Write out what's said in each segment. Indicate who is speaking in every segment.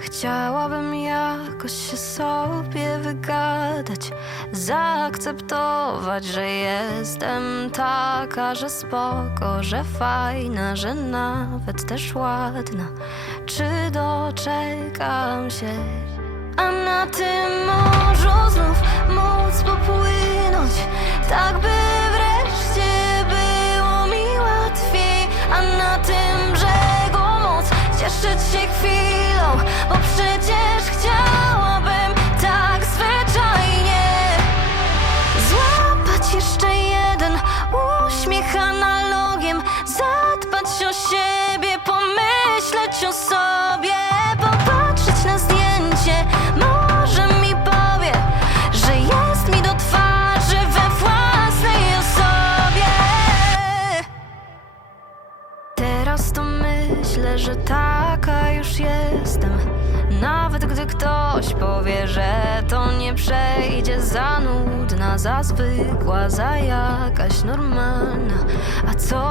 Speaker 1: Chciałabym jakoś się sobie wygadać, zaakceptować, że jestem taka, że spoko, że fajna, że nawet też ładna. Czy doczekam się? A na tym morzu znów móc popłynąć, móc cieszyć się chwilą, że taka już jestem. Nawet gdy ktoś powie, że to nie przejdzie za nudna, za zwykła, za jakaś normalna. A co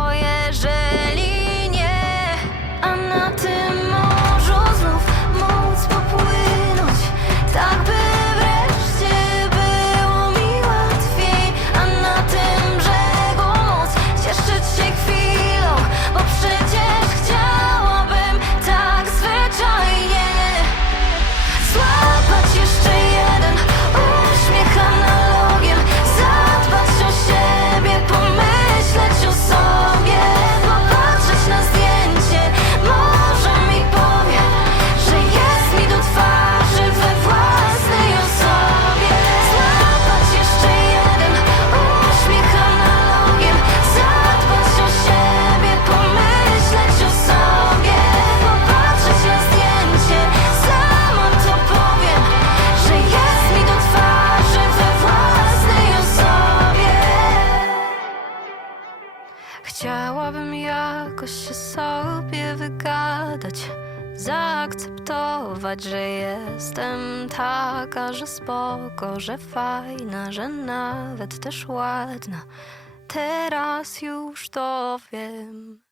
Speaker 1: Chciałabym jakoś się sobie wygadać, zaakceptować, że jestem taka, że spoko, że fajna, że nawet też ładna. Teraz już to wiem.